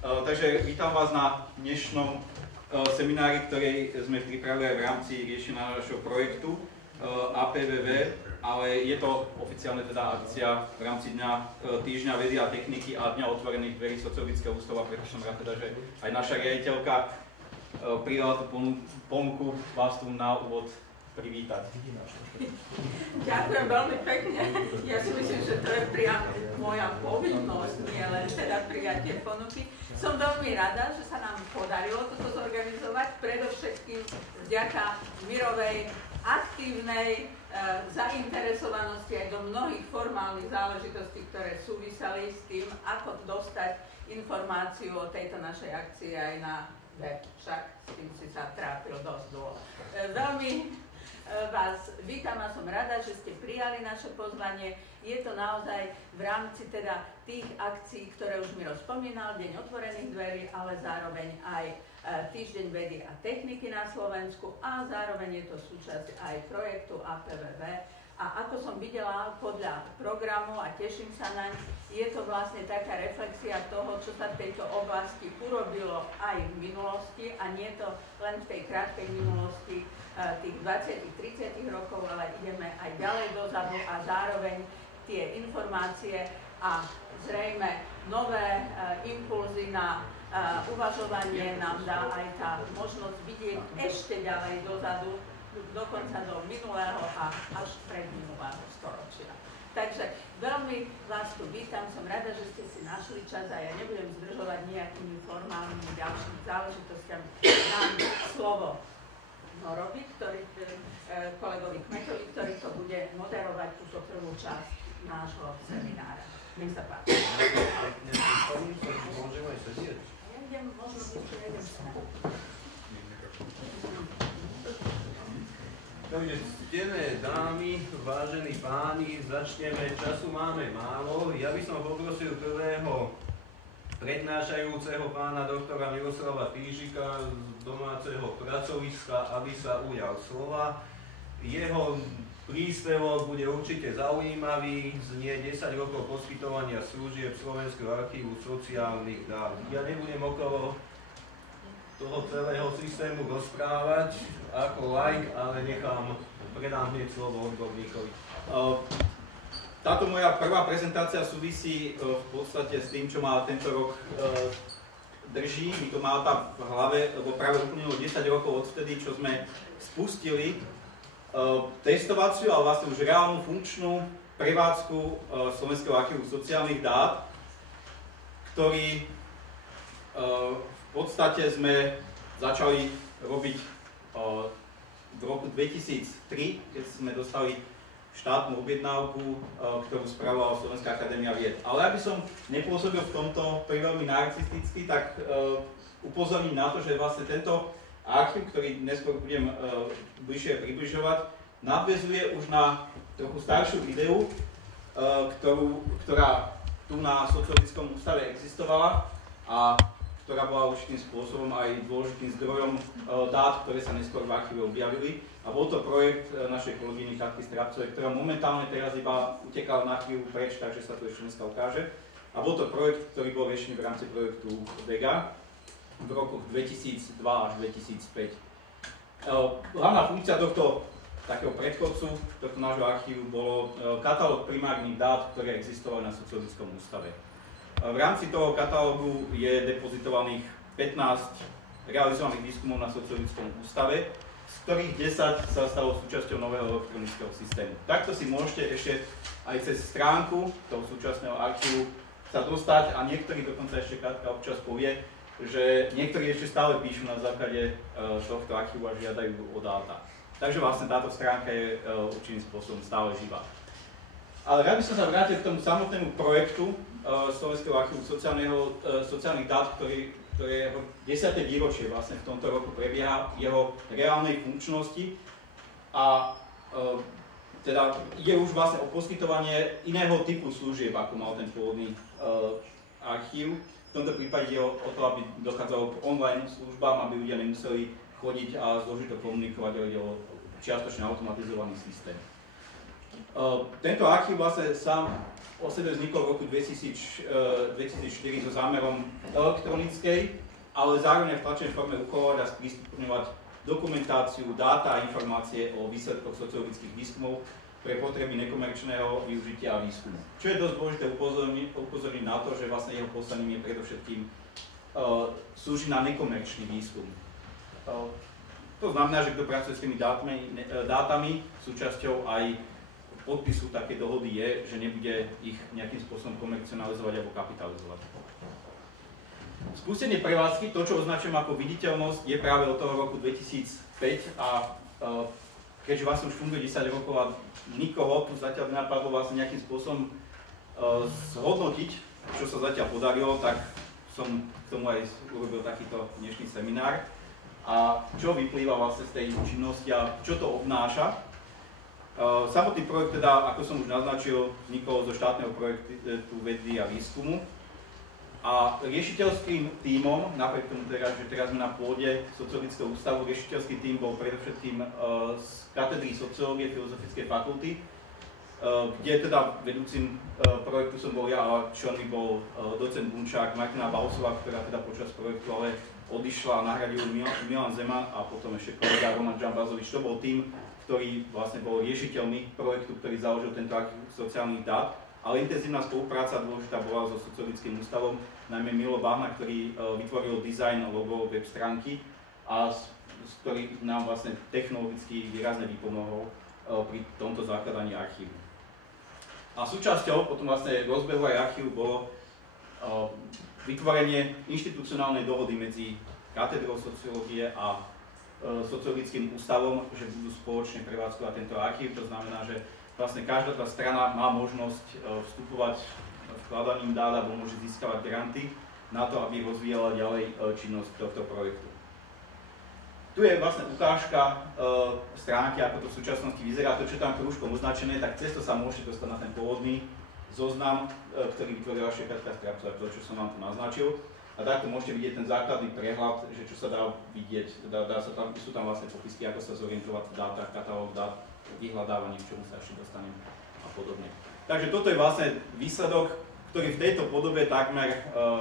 Takže vítam vás na dnešnom seminári, ktorý sme pripravili aj v rámci riešenia našho projektu APVV, ale je to oficiálne teda akcia v rámci týždňa vedy a techniky a dňa otvorených dverí Sociologického ústavu, preto som rád teda, že aj naša riaditeľka prijala tú ponuku vás tu na úvod privítať. Ďakujem veľmi pekne. Ja si myslím, že to je priam moja povinnosť, nie len teda prijatie ponuky. Som veľmi rada, že sa nám podarilo toto zorganizovať, predovšetkým vďaka Mirovej aktívnej zainteresovanosti aj do mnohých formálnych záležitostí, ktoré súviseli s tým, ako dostať informáciu o tejto našej akcii aj na web. Však s tým si sa trápil dosť dlho. Veľmi vás vítam a som rada, že ste prijali naše pozvanie. Je to naozaj v rámci teda tých akcií, ktoré už Miro spomínal, Deň otvorených dverí, ale zároveň aj Týždeň vedy a techniky na Slovensku a zároveň je to súčasť aj projektu APVV. A ako som videla podľa programu a teším sa naň, je to vlastne taká reflexia toho, čo sa v tejto oblasti urobilo aj v minulosti a nie to len v tej krátkej minulosti tých 20-30 rokov, ale ideme aj ďalej dozadu a zároveň tie informácie a zrejme nové impulzy na uvažovanie nám dá aj tá možnosť vidieť ešte ďalej dozadu, dokonca do minulého a až predminulého storočia. Takže veľmi vás tu vítam, som rada, že ste si našli čas a ja nebudem zdržovať nejakými formálnymi ďalšími záležitostiami. Dám slovo Norovi, kolegovi Kmetovi, ktorý to bude moderovať túto prvú časť nášho seminára. Nech sa páči. Ja idem, možno idem sa. Takže ctené dámy, vážení páni, začneme, času máme málo. Ja by som poprosil prvého prednášajúceho pána doktora Miroslava Pížika z domáceho pracoviska, aby sa ujal slova. Jeho príspevok bude určite zaujímavý, znie 10 rokov poskytovania služieb Slovenského archívu sociálnych dát. Ja nebudem okolo toho celého systému rozprávať ako laik, ale predám hneď slovo odborníkovi. Táto moja prvá prezentácia súvisí v podstate s tým, čo ma tento rok drží. Mi to má tá v hlave, lebo práve uplynulo 10 rokov odvtedy, čo sme spustili testovaciu, ale vlastne už reálnu funkčnú prevádzku Slovenského archívu sociálnych dát, ktorý v podstate sme začali robiť v roku 2003, keď sme dostali štátnu objednávku, ktorú spravovala Slovenská akadémia vied. Ale aby som nepôsobil v tomto veľmi narcisticky, tak upozorním na to, že vlastne tento archív, ktorý neskôr budem bližšie približovať, nadväzuje už na trochu staršiu ideu, ktorá tu na Sociologickom ústave existovala a ktorá bola určitým spôsobom aj dôležitým zdrojom dát, ktoré sa neskôr v archíve objavili. A bol to projekt našej kolegyne Katky Strabcovej, ktorá momentálne teraz iba utekala na chvíľu preč, takže sa to ešte dneska ukáže. A bol to projekt, ktorý bol riešený v rámci projektu VEGA v rokoch 2002 až 2005. Hlavná funkcia tohto takého predchodcu, tohto nášho archívu, bolo katalóg primárnych dát, ktoré existovali na Sociologickom ústave. V rámci toho katalógu je depozitovaných 15 realizovaných výskumov na Sociologickom ústave, z ktorých 10 sa stalo súčasťou nového elektronického systému. Takto si môžete ešte aj cez stránku toho súčasného archívu sa dostať a niektorí dokonca ešte Katka občas povie, že niektorí ešte stále píšu na základe tohto archívu a žiadajú o dáta. Takže vlastne táto stránka je určitým spôsobom stále živá. Ale rád by som sa vrátil k tomu samotnému projektu Slovenského archívu sociálnych dát, ktorého 10. výročie vlastne v tomto roku prebieha jeho reálnej funkčnosti a teda ide už vlastne o poskytovanie iného typu služieb, ako mal ten pôvodný archív. V tomto prípade ide o to, aby dochádzalo k online službám, aby ľudia nemuseli chodiť a zložito komunikovať, ale ide o čiastočne automatizovaný systém. Tento archív vlastne sám o sebe vznikol v roku 2004 so zámerom elektronickej, ale zároveň v tlačenej forme uchovať a sprístupňovať dokumentáciu, dáta a informácie o výsledkoch sociologických výskumov pre potreby nekomerčného využitia a výskumu. Čo je dosť dôležité upozorniť na to, že vlastne jeho poslaním je predovšetkým slúži na nekomerčný výskum. To znamená, že kto pracuje s tými dátami, súčasťou aj podpisu také dohody je, že nebude ich nejakým spôsobom komercionalizovať alebo kapitalizovať. Spustenie prevádzky, to čo označujem ako viditeľnosť, je práve od toho roku 2005 a keďže vlastne už funguje 10 rokov a nikoho tu zatiaľ nenapadlo vlastne nejakým spôsobom zhodnotiť, čo sa zatiaľ podarilo, tak som k tomu aj urobil takýto dnešný seminár. A čo vyplýva vlastne z tej činnosti a čo to obnáša. Samotný projekt teda, ako som už naznačil, vznikol zo štátneho projektu vedy a výskumu. A riešiteľským tímom, napriek tomu teda, že teraz sme na pôde Sociologického ústavu, riešiteľský tím bol predovšetkým z katedry sociológie Filozofickej fakulty, kde teda vedúcim projektu som bol ja a členmi bol docent Bunčák, Martina Bausová, ktorá teda počas projektu ale odišla a nahradil Milan Zeman a potom ešte kolega Roman Džambazovič. To bol tím, ktorý vlastne bol riešiteľmi projektu, ktorý založil tento archív sociálnych dát, ale intenzívna spolupráca dôležitá bola so Sociologickým ústavom, najmä Milo Bahna, ktorý vytvoril dizajn logo web stránky a ktorý nám vlastne technologicky výrazne vypomohol pri tomto zakladaní archívu. A súčasťou potom vlastne rozbehu aj archívu bolo vytvorenie inštitucionálnej dohody medzi katedrou sociológie a Sociologickým ústavom, že budú spoločne prevádzkovať tento archív. To znamená, že vlastne každá tá strana má možnosť vstupovať vkladaním dát alebo môže získavať granty na to, aby rozvíjala ďalej činnosť tohto projektu. Tu je vlastne ukážka stránky, ako to v súčasnosti vyzerá. To, čo tam krúžkom označené, tak cez to sa môžete dostať na ten pôvodný zoznam, ktorý vytvorila Katka Strapcová, to, čo som vám tu naznačil. A takto môžete vidieť ten základný prehľad, že čo sa dá vidieť. Sú tam vlastne popisky, ako sa zorientovať v dátach, katalóg dát, vyhľadávanie, k čomu sa ešte dostanem a podobne. Takže toto je vlastne výsledok, ktorý v tejto podobe takmer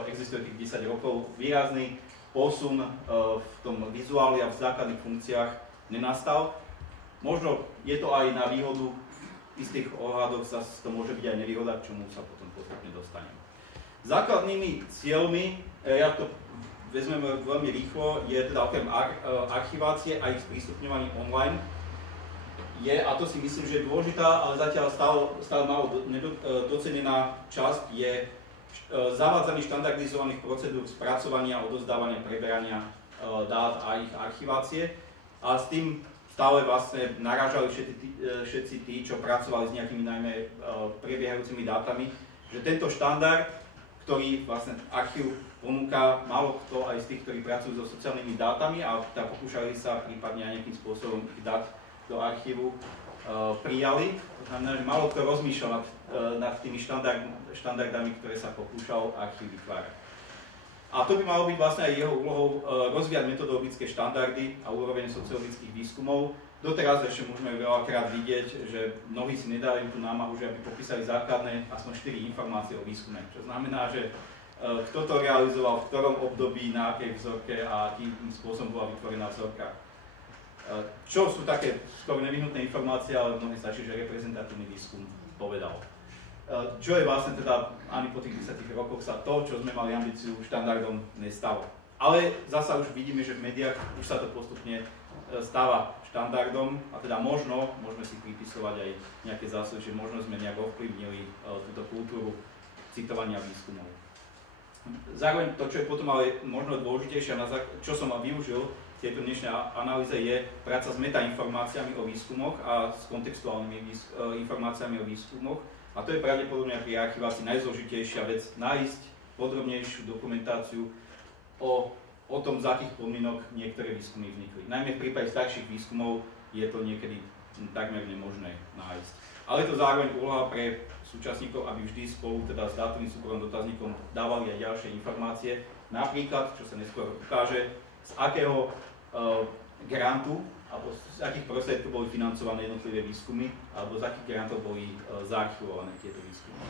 existuje tých 10 rokov. Výrazný posun v tom vizuáli a v základných funkciách nenastal. Možno je to aj na výhodu, v istých ohľadoch zase to môže byť aj nevýhoda, k čomu sa potom postupne dostanem. Základnými cieľmi, ja to vezmem veľmi rýchlo, je teda okrem archivácie a ich sprístupňovaní online, a to si myslím, že je dôležitá, ale zatiaľ stále málo docenená časť, je zavádzanie štandardizovaných procedúr spracovania, odozdávania, preberania dát a ich archivácie. A s tým stále vlastne narážali všetci tí, čo pracovali s nejakými najmä prebiehajúcimi dátami, že tento štandard, ktorý vlastne archív ponúka málo kto aj z tých, ktorí pracujú so sociálnymi dátami a pokúšali sa prípadne aj nejakým spôsobom ich dať do archívu prijali. To znamená, že málo kto rozmýšľal nad tými štandardami, ktoré sa pokúšal archív vytvárať. A to by malo byť vlastne aj jeho úlohou rozvíjať metodologické štandardy a úroveň sociologických výskumov. Doteraz ešte môžeme veľakrát vidieť, že mnohí si nedajú tú námahu, že aby popísali základné aspoň 4 informácie o výskume. Čo znamená, že kto to realizoval, v ktorom období, na akej vzorke a akým spôsobom bola vytvorená vzorka. Čo sú také skoro nevyhnutné informácie, ale mnohí stačí, že reprezentatívny výskum povedal. Čo je vlastne teda ani po tých 10 rokoch sa to, čo sme mali ambíciu štandardom, nestalo. Ale zasa už vidíme, že v médiách už sa to postupne stáva štandardom a teda môžeme si pripisovať aj nejaké zásluhy, že možno sme nejak ovplyvnili túto kultúru citovania výskumov. Zároveň to, čo je potom ale možno dôležitejšie, čo som využil v tejto dnešnej analýze, je práca s metainformáciami o výskumoch a s kontextuálnymi informáciami o výskumoch. A to je pravdepodobne pri archivácii najzložitejšia vec, nájsť podrobnejšiu dokumentáciu o tom, z akých podmienok niektoré výskumy vznikli. Najmä v prípade starších výskumov je to niekedy takmer nemožné nájsť. Ale je to zároveň úloha pre súčasníkov, aby vždy spolu teda s dátovým súborom dotazníkom dávali aj ďalšie informácie. Napríklad, čo sa neskôr ukáže, z akého grantu alebo z akých prostriedkov boli financované jednotlivé výskumy, alebo z akých grantov boli zaarchivované tieto výskumy.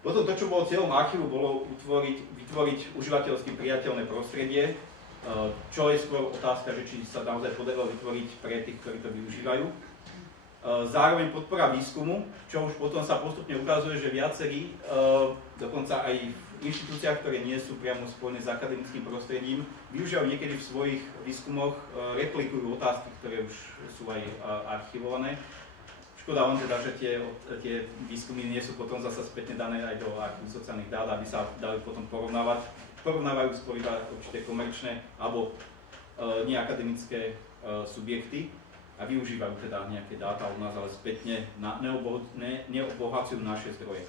Potom to, čo bolo cieľom archívu, bolo vytvoriť užívateľsky priateľné prostredie, čo je skôr otázka, že či sa naozaj podarilo vytvoriť pre tých, ktorí to využívajú. Zároveň podpora výskumu, čo už potom sa postupne ukazuje, že viacerí, dokonca aj v inštitúciách, ktoré nie sú priamo spojené s akademickým prostredím, využívajú niekedy v svojich výskumoch, replikujú otázky, ktoré už sú aj archivované. Škoda len teda, že tie výskumy nie sú potom zase spätne dané aj do archívu sociálnych dát, aby sa dali potom porovnávať. Porovnávajú skôr iba určité komerčné alebo neakademické subjekty a využívajú teda nejaké dáta od nás, ale spätne neobohacujú naše zdroje.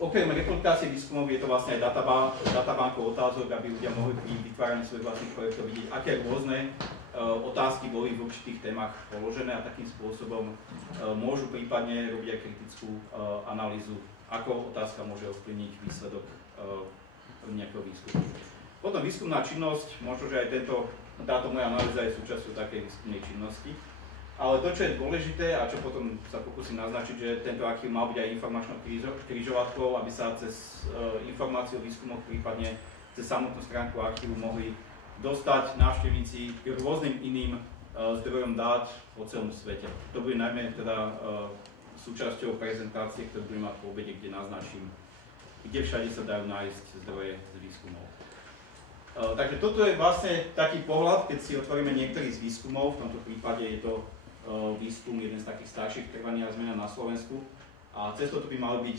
Okrem replikácie výskumov je to vlastne aj databánkov otázok, aby ľudia mohli pri vytváraní svojich vlastných projektov vidieť, aké rôzne otázky boli v určitých témach položené a takým spôsobom môžu prípadne robiť aj kritickú analýzu, ako otázka môže ovplyvniť výsledok nejakého výskumu. Potom výskumná činnosť, možno, že aj táto moja analýza je súčasťou takej výskumnej činnosti. Ale to, čo je dôležité a čo potom sa pokúsim naznačiť, že tento archív mal byť aj informačnou križovatkou, aby sa cez informácie o výskumoch, prípadne cez samotnú stránku archívu mohli dostať návštevníci k rôznym iným zdrojom dát po celom svete. To bude najmä teda súčasťou prezentácie, ktorú budem mať po obede, kde naznačím, kde všade sa dajú nájsť zdroje z výskumov. Takže toto je vlastne taký pohľad, keď si otvoríme niektorý z výskumov, v tomto prípade je to výskum, jeden z takých starších, trvania a zmena na Slovensku. A cez toto by mali byť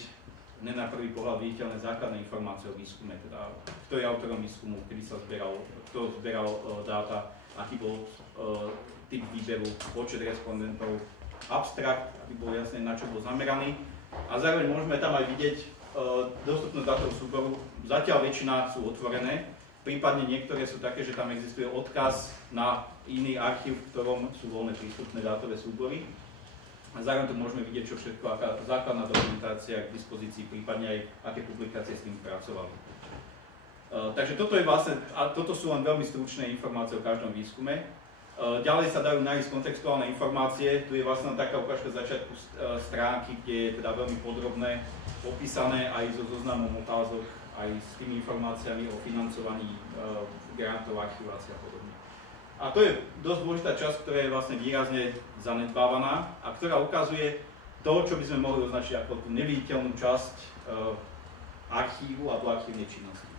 ne na prvý pohľad viditeľné základné informácie o výskume, teda kto je autorom výskumu, kedy sa zberal, kto zberal dáta, aký bol typ výberu, počet respondentov, abstrakt, aby bolo jasné, na čo bol zameraný. A zároveň môžeme tam aj vidieť dostupnosť dátového súboru. Zatiaľ väčšina sú otvorené, prípadne niektoré sú také, že tam existuje odkaz na iný archív, v ktorom sú voľne prístupné dátové súbory. A zároveň tu môžeme vidieť, čo všetko, aká základná dokumentácia k dispozícii, prípadne aj aké publikácie s tým pracovali. Takže toto je vlastne, a toto sú len veľmi stručné informácie o každom výskume. Ďalej sa dajú nájsť kontextuálne informácie. Tu je vlastne taká ukážka začiatku stránky, kde je teda veľmi podrobné opísané aj so zoznamom otázok, aj s tými informáciami o financovaní grantov, archivácia a podobne. A to je dosť dôležitá časť, ktorá je vlastne výrazne zanedbávaná a ktorá ukazuje to, čo by sme mohli označiť ako tú neviditeľnú časť archívu alebo archívnej činnosti.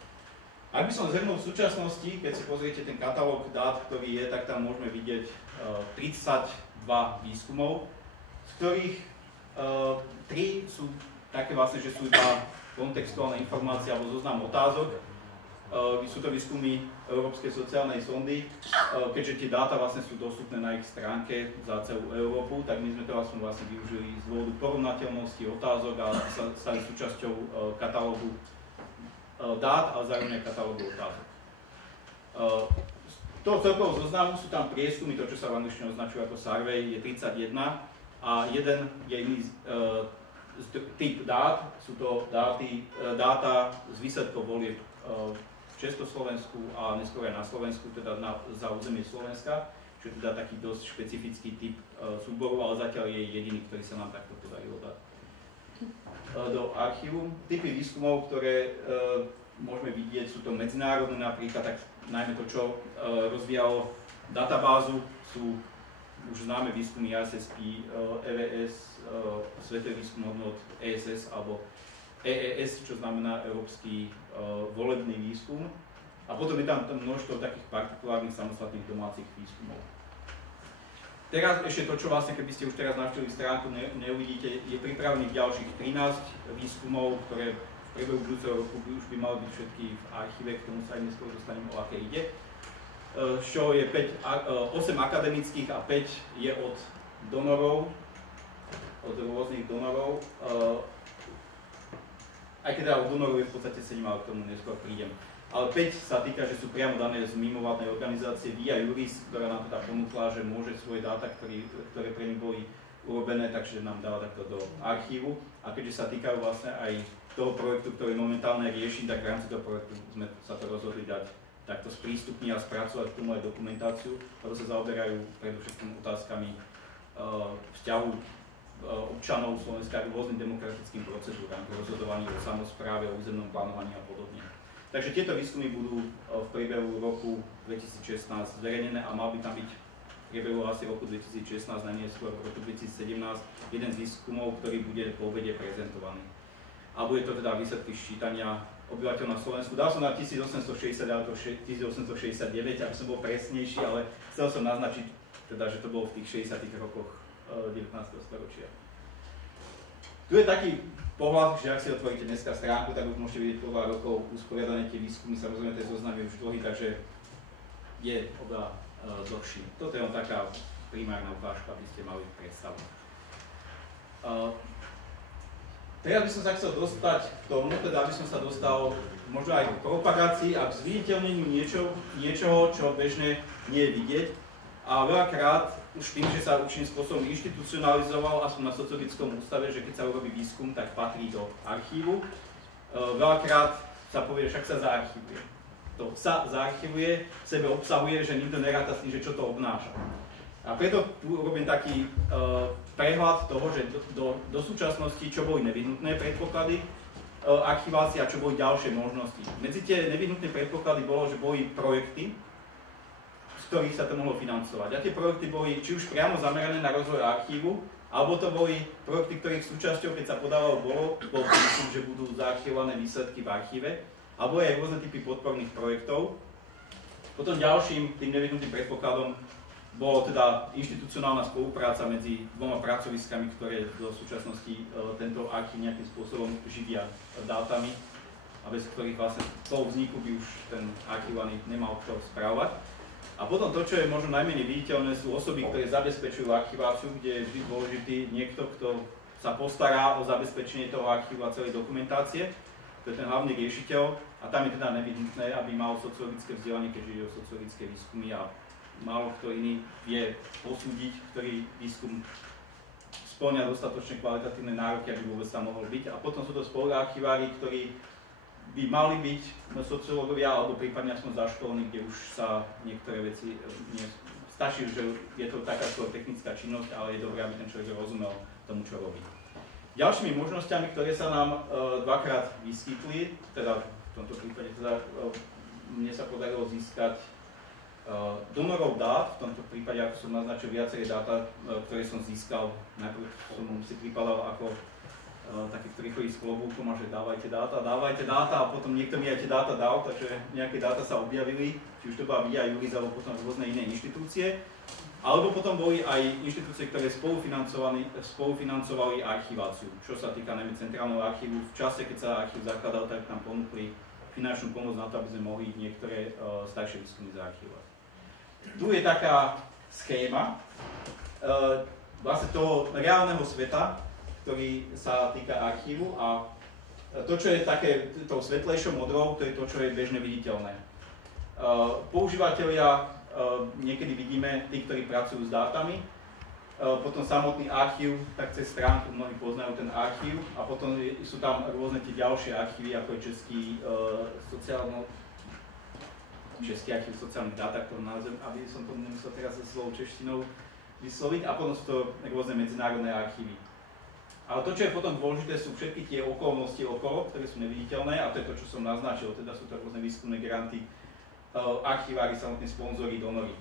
Ak by som zhrnul v súčasnosti, keď si pozriete ten katalóg dát, ktorý je, tak tam môžeme vidieť 32 výskumov, z ktorých 3 sú také vlastne, že sú iba kontextuálne informácie alebo zoznam otázok. Sú to výskumy Európskej sociálnej sondy, keďže tie dáta vlastne sú dostupné na ich stránke za celú Európu, tak my sme to vlastne využili z dôvodu porovnateľnosti otázok a stali súčasťou katalógu dát a zároveň katalógu otázok. Z toho celkového zoznamu sú tam prieskumy, to čo sa v angličtine označuje ako survey, je 31 a jeden je iný typ dát, sú to dáta z výsledkov volieb v Československu a neskôr aj na Slovensku, teda za územie Slovenska, čo je teda taký dosť špecifický typ súboru, ale zatiaľ je jediný, ktorý sa nám takto podarilo dať do archívu. Typy výskumov, ktoré môžeme vidieť, sú to medzinárodné napríklad, tak najmä to, čo rozvíjalo databázu, sú už známe výskumy ISSP, EVS, Svetový výskum hodnot ESS alebo EES, čo znamená Európsky volebný výskum. A potom je tam množstvo takých partikulárnych samostatných domácich výskumov. Teraz ešte to, čo vlastne, keby ste už teraz navštívili stránku, neuvidíte, je pripravených ďalších 13 výskumov, ktoré v priebehu budúceho roku už by mali byť všetky v archíve, k tomu sa aj neskôr dostaneme, o aké ide. Z čoho je 8 akademických a 5 je od donorov, od rôznych donorov. Aj keď od donorov je v podstate 7, ale k tomu neskôr prídem. Ale 5 sa týka, že sú priamo dané z mimovládnej organizácie Via Juris, ktorá nám teda ponúkla, že môže svoje dáta, ktoré pre nich boli urobené, takže nám dáva takto do archívu. A keďže sa týkajú vlastne aj toho projektu, ktorý momentálne riešim, tak v rámci toho projektu sme sa to rozhodli dať takto sprístupniť a spracovať k tomu aj dokumentáciu, lebo sa zaoberajú predovšetkým otázkami vzťahu občanov Slovenska k rôznym demokratickým procedúram, k rozhodovaní o samospráve, o územnom plánovaní a podobne. Takže tieto výskumy budú v priebehu roku 2016 zverejnené a mal by tam byť v priebehu asi roku 2016, najneskôr v roku 2017, jeden z výskumov, ktorý bude po obede prezentovaný. A bude to teda výsledky ščítania obyvateľov na Slovensku. Dal som na 1860 alebo 1869, aby som bol presnejší, ale chcel som naznačiť, teda, že to bolo v tých 60. rokoch 19. storočia. Tu je taký pohľad, že ak si otvoríte dneska stránku, tak už môžete vidieť podľa rokov usporiadané tie výskumy, samozrejme tie zoznamy už dlhý, takže je oveľa dlhší. Toto je len taká primárna ukážka, aby ste mali predstavu. Teraz by som sa chcel dostať k tomu, teda aby som sa dostal možno aj k propagácii a k zviditeľneniu niečoho, čo bežne nie je vidieť. A veľakrát už tým, že sa určitým spôsobom inštitucionalizoval, aspoň na sociologickom ústave, že keď sa urobí výskum, tak patrí do archívu. Veľakrát sa povie, však sa zaarchivuje. To sa zaarchivuje, v sebe obsahuje, že nikto neráta s tým, že čo to obnáša. A preto tu robím taký prehľad toho, že do súčasnosti, čo boli nevyhnutné predpoklady archivácie a čo boli ďalšie možnosti. Medzi tie nevyhnutné predpoklady bolo, že boli projekty, z ktorých sa to mohlo financovať. A tie projekty boli či už priamo zamerané na rozvoj archívu, alebo to boli projekty, ktorých súčasťou, keď sa podávalo, bol prísľub, že budú zaarchivované výsledky v archíve, alebo aj rôzne typy podporných projektov. Potom ďalším tým nevyhnutným predpokladom bolo teda inštitucionálna spolupráca medzi dvoma pracoviskami, ktoré do súčasnosti tento archív nejakým spôsobom živia dátami a bez ktorých vlastne po vzniku by už ten archívovaný nemal kto spravovať. A potom to, čo je možno najmenej viditeľné, sú osoby, ktoré zabezpečujú archiváciu, kde je vždy dôležitý niekto, kto sa postará o zabezpečenie toho archívu a celej dokumentácie. To je ten hlavný riešiteľ a tam je teda nevyhnutné, aby mal sociologické vzdelanie, keďže ide o sociologické výskumy a málo kto iný vie posúdiť, ktorý výskum spĺňa dostatočne kvalitatívne nároky, aby vôbec tam mohol byť. A potom sú to spoluarchivári, ktorí by mali byť sociológovia alebo prípadne aspoň zaškolení, kde už sa niektoré veci stačí, že je to taká skôr technická činnosť, ale je dobré, aby ten človek rozumel tomu, čo robí. Ďalšími možnosťami, ktoré sa nám dvakrát vyskytli, teda v tomto prípade teda mne sa podarilo získať donorov dát, v tomto prípade, ako som naznačil, viaceré dáta, ktoré som získal, najprv som si pripadal ako taký, ktorý chodí s klobúkom a že dávajte dáta a potom niekto mi aj tie dáta dal, takže nejaké dáta sa objavili, či už to bola VIA, Juris alebo potom rôzne iné inštitúcie. Alebo potom boli aj inštitúcie, ktoré spolufinancovali archiváciu, čo sa týka najmä centrálneho archívu. V čase, keď sa archív zakladal, tak nám ponúkli finančnú pomoc na to, aby sme mohli niektoré staršie výskumy zaarchivovať. Tu je taká schéma vlastne toho reálneho sveta, ktorý sa týka archívu a to, čo je také tou svetlejšou modrou, to je to, čo je bežne viditeľné. Používateľia niekedy vidíme tí, ktorí pracujú s dátami, potom samotný archív, tak cez stránku mnohí poznajú ten archív a potom sú tam rôzne tie ďalšie archívy, ako je Český archív sociálnych dát, ktorý názvem, aby som to nemusel teraz so slovou češtinou vysloviť, a potom sú to rôzne medzinárodné archívy. Ale to, čo je potom dôležité, sú všetky tie okolnosti okolo, ktoré sú neviditeľné, a to je to, čo som naznačil, teda sú to rôzne výskumné granty, archivári, samotní sponzori, donory.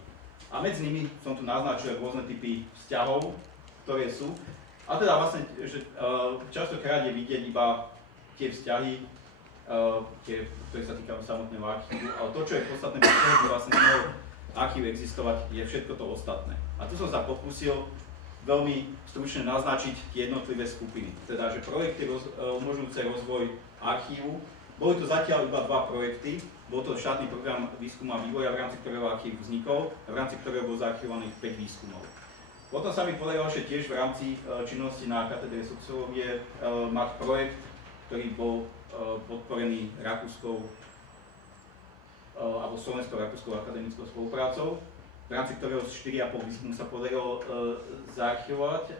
A medzi nimi som tu naznačil rôzne typy vzťahov, ktoré sú. A teda vlastne, že častokrát je vidieť iba tie vzťahy, ktoré sa týkajú samotného archívu, ale to, čo je podstatné, pretože vlastne nemohol archív existovať, je všetko to ostatné. A tu som sa pokúsil veľmi stručne naznačiť tie jednotlivé skupiny. Teda, že projekty umožňujúce rozvoj archívu, boli to zatiaľ iba 2 projekty. Bol to štátny program výskumu a vývoja, v rámci ktorého archív vznikol a v rámci ktorého bolo zaarchivovaných 5 výskumov. Potom sa mi podarilo ešte tiež v rámci činnosti na katedre sociológie mať projekt, ktorý bol podporený rakúskou alebo slovenskou rakúskou akademickou spoluprácou, v rámci ktorého 4,5 výskumu sa podarilo zaarchivovať.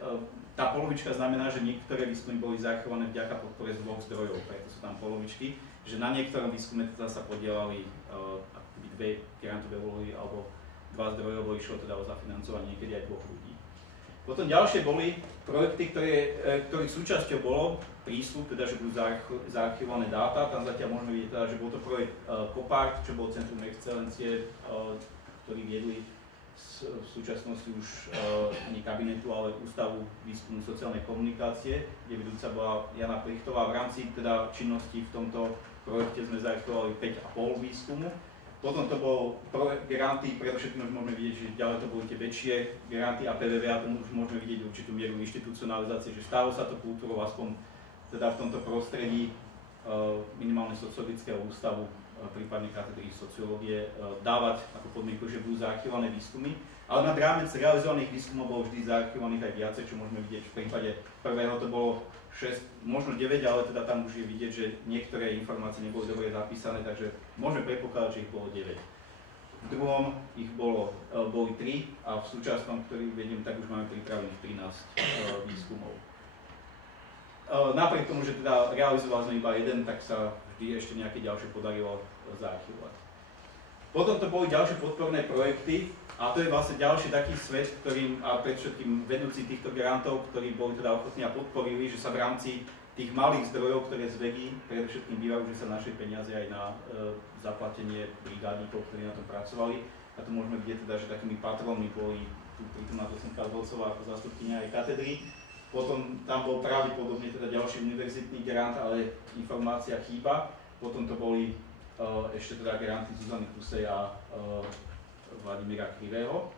Tá polovička znamená, že niektoré výskumy boli zaarchivované vďaka podpore z 2 zdrojov, preto sú tam polovičky. že na niektorom výskume teda sa podielali akoby 2 grantové úlohy alebo 2 zdrojovo išlo teda o zafinancovanie niekedy aj 2 ľudí. Potom ďalšie boli projekty, ktorých súčasťou bolo prísľub, teda že budú zaarchivované dáta. Tam zatiaľ môžeme vidieť teda, že bol to projekt COPART, čo bol Centrum excelencie, ktorý viedli v súčasnosti už nie kabinetu, ale Ústavu výskumu sociálnej komunikácie, kde vedúca bola Jana Plichtová. V rámci teda činnosti v tomto projekte sme zaarchivovali 5,5 výskumu. Potom to bol granty, predovšetkým už môžeme vidieť, že ďalej to boli tie väčšie granty a PVV, a tomu už môžeme vidieť určitú mieru inštitucionalizácie, že stalo sa to kultúrou aspoň teda v tomto prostredí minimálne sociologického ústavu, prípadne katedry sociológie, dávať ako podmienku, že budú zaarchivované výskumy. Ale nad rámec realizovaných výskumov bolo vždy zaarchivovaných aj viacej, čo môžeme vidieť v prípade prvého to bolo 6, možno 9, ale teda tam už je vidieť, že niektoré informácie neboli dobre zapísané, takže môžeme predpokladať, že ich bolo 9. V druhom ich boli 3 a v súčasnom, ktorý vediem, tak už máme pripravených 13 výskumov. Napriek tomu, že teda realizovali sme iba jeden, tak sa vždy ešte nejaké ďalšie podarilo zaarchivovať. Potom to boli ďalšie podporné projekty a to je vlastne ďalší taký svet, ktorým a predovšetkým vedúci týchto grantov, ktorí boli teda ochotní a podporili, že sa v rámci tých malých zdrojov, ktoré z VEGI predovšetkým bývajú, že sa našli peniaze aj na zaplatenie brigádnikov, ktorí na tom pracovali. A tu môžeme vidieť teda, že takými patrónmi boli tu prítomná docentka Volcová ako zástupkyňa aj katedry. Potom tam bol pravdepodobne teda ďalší univerzitný grant, ale informácia chýba. Potom to boli ešte teda granty Zuzany Kusej a Vladimíra Krivého.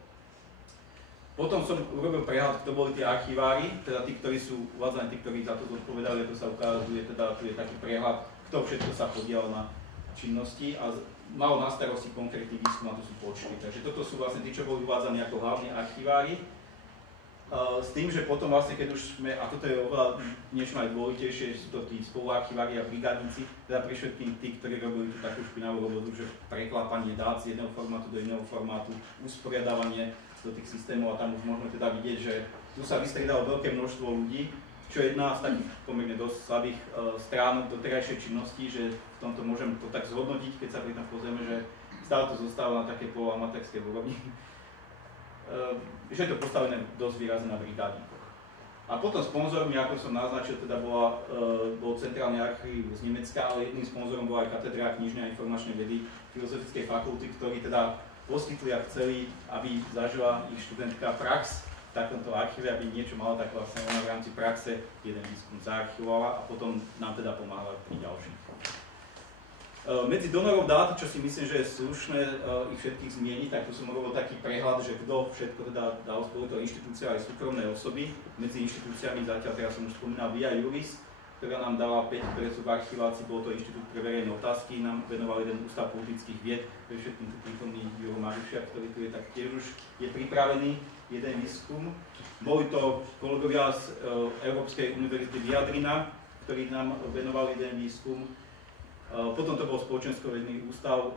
Potom som urobil prehľad, kto boli tie archivári, teda tí, ktorí sú uvádzaní, tí, ktorí za to zodpovedali, to sa ukazuje, teda tu je taký prehľad, kto všetko sa podielal na činnosti a mal na starosti konkrétny výskum, a to sú počty. Takže toto sú vlastne tí, čo boli uvádzaní ako hlavní archivári. S tým, že potom vlastne, keď už sme, a toto je oveľa niečo aj dôležitejšie, sú to tí spoluarchivári a brigádnici, teda pri všetkým tí, ktorí robili tú takú špinavú robotu, že preklápanie dát z jedného formátu do iného formátu, usporiadávanie do tých systémov, a tam už môžeme teda vidieť, že tu sa vystriedalo veľké množstvo ľudí, čo je jedna z takých pomerne dosť slabých stránok doterajšej činnosti, že v tomto môžem to tak zhodnotiť, keď sa pri tom pozrieme, že stále to zostáva na také poloamatérskej úrovni. Že je to postavené dosť výrazne na brigádníkoch. A potom sponzormi, ako som naznačil, teda bol Centrálny archív z Nemecka, ale jedným sponzorom bola aj Katedra knižnej a informačnej vedy Filozofickej fakulty, ktorí teda poskytli a chceli, aby zažila ich študentka prax v takomto archíve, aby niečo malo, tak vlastne ona v rámci praxe jeden výskum zaarchivovala a potom nám teda pomáhala pri ďalších. Medzi donorov dát, čo si myslím, že je slušné ich všetkých zmieniť, tak tu som robil taký prehľad, že kto všetko teda dal spolu to inštitúcia aj súkromné osoby. Medzi inštitúciami zatiaľ, teraz som už spomínal Via Juris, ktorá nám dala 5, ktoré sú v archivácii, bol to Inštitút pre verejné otázky, nám venoval jeden ústav politických vied, pre všetkým tu prítomný Juro Marišia, ktorý tu je tak tiež už je pripravený jeden výskum. Boli to kolegovia z Európskej univerzity Viadrina, ktorí nám venovali jeden výskum. Potom to bol Spoločensko-vedný ústav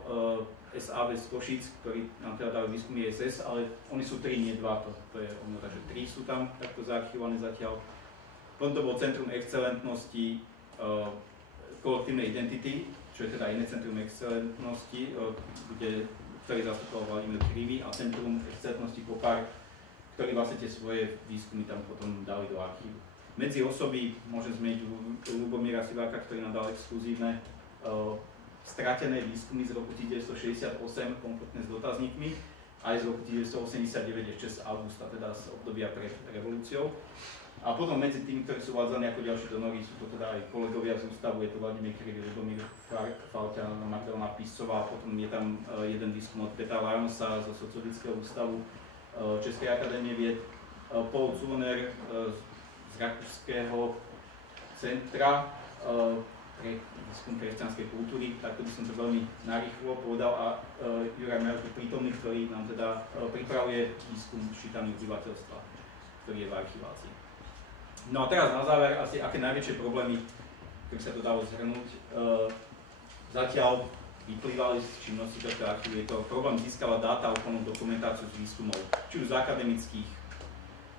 SAV z Košíc, ktorí nám teda dali výskumy SS, ale oni sú 3, nie 2, to je ono, takže 3 sú tam takto zaarchivované zatiaľ. Potom to bol Centrum excelentnosti kolektívnej identity, čo je teda iné Centrum excelentnosti, ktorý zastupoval Vladimír Krivý, a Centrum excelentnosti COPART, ktorí vlastne tie svoje výskumy tam potom dali do archívu. Medzi osoby môžem zmeniť Ľubomíra Siváka, ktorý nám dal exkluzívne stratené výskumy z roku 1968, kompletné s dotazníkmi, aj z roku 1989 ešte z augusta, teda z obdobia pred revolúciou. A potom medzi tými, ktorí sú uvádzaní ako ďalší donory, sú to teda aj kolegovia z ústavu, je to Vladimír Krivý, Ľubomír Falťan, Magdalena Písová, potom je tam jeden výskum od Petra Lajonsa zo Sociologického ústavu Českej akadémie vied, Paul Zuner z Rakúskeho centra pre výskum kresťanskej kultúry, takto by som to veľmi narýchlo povedal, a Juraj Merkel prítomný, ktorý nám teda pripravuje výskum čítaných obyvateľstva, ktorý je v archivácii. No a teraz na záver asi aké najväčšie problémy, keď sa to dalo zhrnúť, zatiaľ vyplývali z činnosti tohto archívu. Je to problém získavať dáta a úplnú dokumentáciu z výskumov, či už z akademických,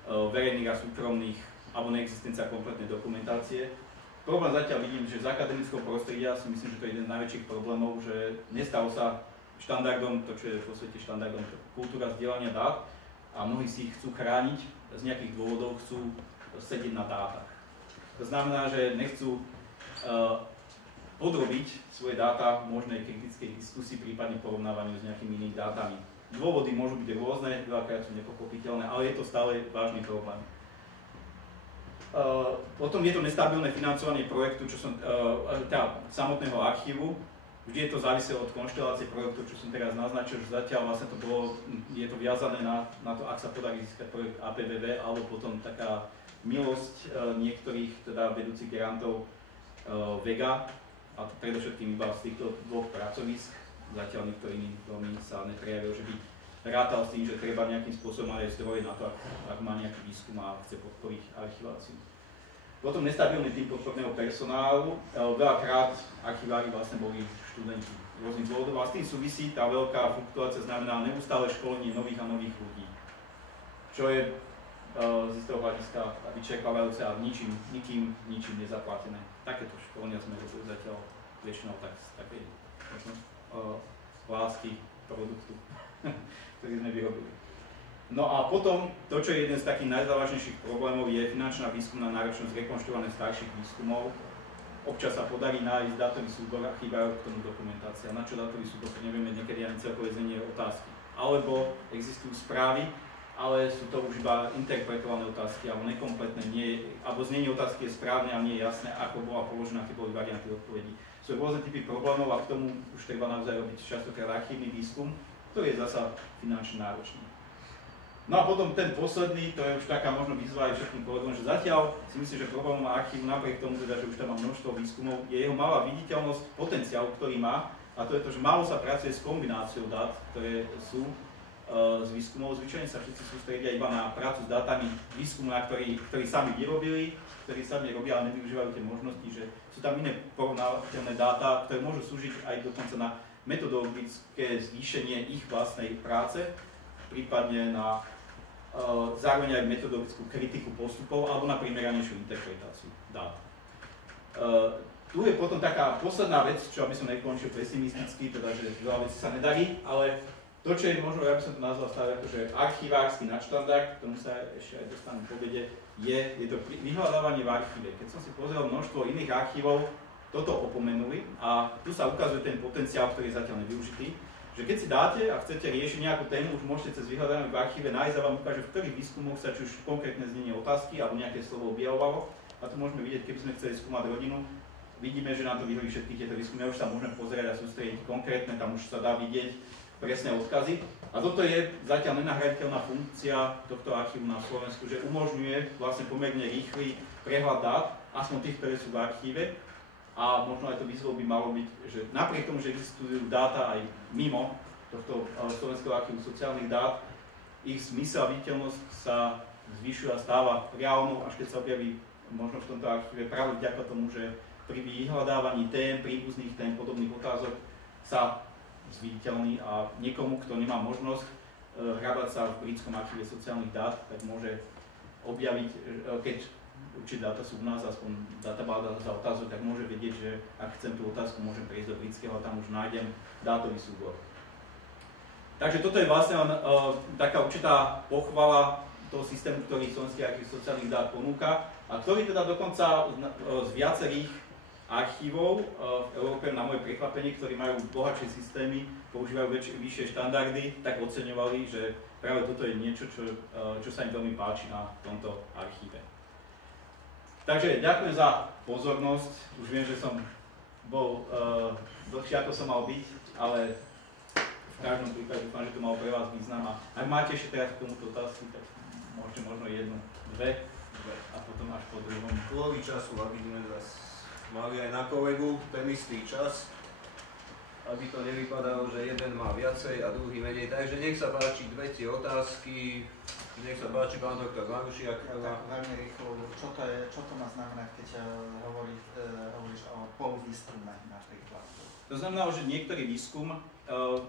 verejných a súkromných, alebo neexistencia kompletnej dokumentácie. problém zatiaľ vidím, že z akademického prostredia si myslím, že to je jeden z najväčších problémov, že nestalo sa štandardom, to čo je vo svete štandardom, kultúra zdieľania dát a mnohí si ich chcú chrániť, z nejakých dôvodov chcú sedieť na dátach. To znamená, že nechcú podrobiť svoje dáta možnej kritickej diskusii, prípadne porovnávaniu s nejakými inými dátami. Dôvody môžu byť rôzne, veľakrát sú nepochopiteľné, ale je to stále vážny problém. Potom je to nestabilné financovanie projektu, samotného archívu. Vždy je to záviselo od konštelácie projektu, čo som teraz naznačil, že zatiaľ vlastne je to viazané na to, ak sa podarí získať projekt APVV, alebo potom taká milosť niektorých teda vedúcich grantov Vega, a predovšetkým iba z týchto dvoch pracovísk. Zatiaľ niektorými veľmi sa neprejavil, že by rátal s tým, že treba nejakým spôsobom mať aj zdroje na to, ak má nejaký výskum a chce podporiť archiváciu. Potom nestabilný tým podporného personálu. Veľakrát archivári vlastne boli študenti rôznych dôvodov a s tým súvisí tá veľká fluktuácia, znamená neustále školenie nových a nových ľudí. Čo je z istého hľadiska vyčerpávajúce a nikým nezaplatené. Takéto školenia sme robili zatiaľ väčšinou tak z takej lásky produktu, ktorý sme vyrobili. No a potom, to čo je jeden z takých najzávažnejších problémov, je finančná výskumná náročnosť rekonštruovaných starších výskumov. Občas sa podarí nájsť dátový súbor a chýbajú k tomu dokumentácia. Na čo dátový súbor, nevieme niekedy ani celkové znenie otázky. Alebo existujú správy, ale sú to už iba interpretované otázky, alebo nekompletné, alebo znenie otázky je správne a nie je jasné, ako bola položená, aké boli varianty odpovedí. Sú rôzne typy problémov a k tomu už treba naozaj robiť častokrát archívny výskum, ktorý je zasa finančne náročný. No a potom ten posledný, to je už taká možno výzva aj všetkým kolegom, že zatiaľ si myslím, že problémom archívu, napriek tomu teda, že už tam má množstvo výskumov, je jeho malá viditeľnosť potenciálu, ktorý má, a to je to, že málo sa pracuje s kombináciou dát, ktoré sú z výskumov. Zvyčajne sa všetci sústredia iba na prácu s dátami výskumu, ktorí sami vyrobili, ktorí sami robia, ale nevyužívajú tie možnosti, že sú tam iné porovnateľné dáta, ktoré môžu slúžiť aj dokonca na metodologické zvýšenie ich vlastnej práce, prípadne na zároveň aj metodologickú kritiku postupov alebo na primeranejšiu interpretáciu dát. Tu je potom taká posledná vec, čo aby som nekončil pesimisticky, teda že veľa vecí sa nedarí, ale to, čo je možno, ja by som to nazval stále ako, že archivársky nadštandard, k tomu sa ešte aj dostanem po obede, je to vyhľadávanie v archíve. Keď som si pozrel množstvo iných archívov, toto opomenuli a tu sa ukazuje ten potenciál, ktorý je zatiaľ nevyužitý. Že keď si dáte a chcete riešiť nejakú tému, už môžete cez vyhľadávanie v archíve nájsť a vám ukáže, v ktorých výskumoch sa či už konkrétne znenie otázky alebo nejaké slovo objavovalo. A tu môžeme vidieť, keby sme chceli skúmať rodinu, vidíme, že nám to vyhoví všetky tieto výskumy, už sa môžeme pozerať a sústrediť konkrétne, tam už sa dá vidieť presné odkazy. A toto je zatiaľ nenahraditeľná funkcia tohto archívu na Slovensku, že umožňuje vlastne pomerne rýchly prehľad dát, aspoň tých, ktoré sú v archíve. A možno aj to výzvou by malo byť, že napriek tomu, že existujú dáta aj mimo tohto Slovenského archívu sociálnych dát, ich zmysel a viditeľnosť sa zvyšuje a stáva reálnou, až keď sa objaví možno v tomto archíve práve vďaka tomu, že pri vyhľadávaní tém, príbuzných tém, podobných otázok sa zviditeľný a niekomu, kto nemá možnosť hrabať sa v britskom archíve sociálnych dát, tak môže objaviť, keď určite dáta sú u nás, aspoň databáza za otázok, tak môže vedieť, že ak chcem tú otázku, môžem prejsť do britského a tam už nájdem dátový súbor. Takže toto je vlastne taká určitá pochvala toho systému, ktorý Slovenský archív sociálnych dát ponúka a ktorý teda dokonca z viacerých archívov v Európe, na moje prekvapenie, ktorí majú bohatšie systémy, používajú vyššie štandardy, tak oceňovali, že práve toto je niečo, čo sa im veľmi páči na tomto archíve. Takže ďakujem za pozornosť. Už viem, že som bol dlhšie, ako som mal byť, ale v každom prípade dúfam, že to malo pre vás význam. A ak máte ešte teraz k tomuto otázky, tak môžete možno jednu, dve a potom až po druhom. Kvôli času, aby sme teraz mali aj na kolegu ten istý čas, aby to nevypadalo, že jeden má viacej a druhý menej. Takže nech sa páči dve tie otázky. Nech sa páči, pán doktor Varušiak. Tak veľmi rýchlo, čo to má znamenať, keď hovoríš o polvýskume napríklad? To znamená, že niektorý výskum,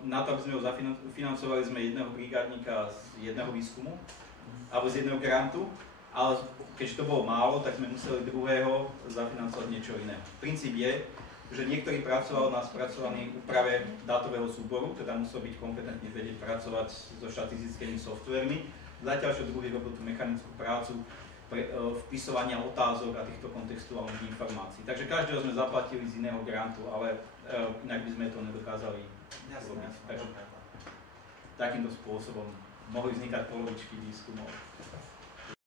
na to, aby sme ho zafinancovali, sme jedného brigádnika z jedného výskumu, alebo z jedného grantu. ale keďže to bolo málo, tak sme museli druhého zafinancovať niečo iné. Princíp je, že niektorý pracoval na spracovanej úprave dátového súboru, teda musel byť kompetentne vedieť pracovať so štatistickými softvermi, zatiaľ čo druhý robil tú mechanickú prácu vpisovania otázok a týchto kontextuálnych informácií. Takže každého sme zaplatili z iného grantu, ale inak by sme to nedokázali robiť. Takže takýmto spôsobom mohli vznikať polovičky výskumov.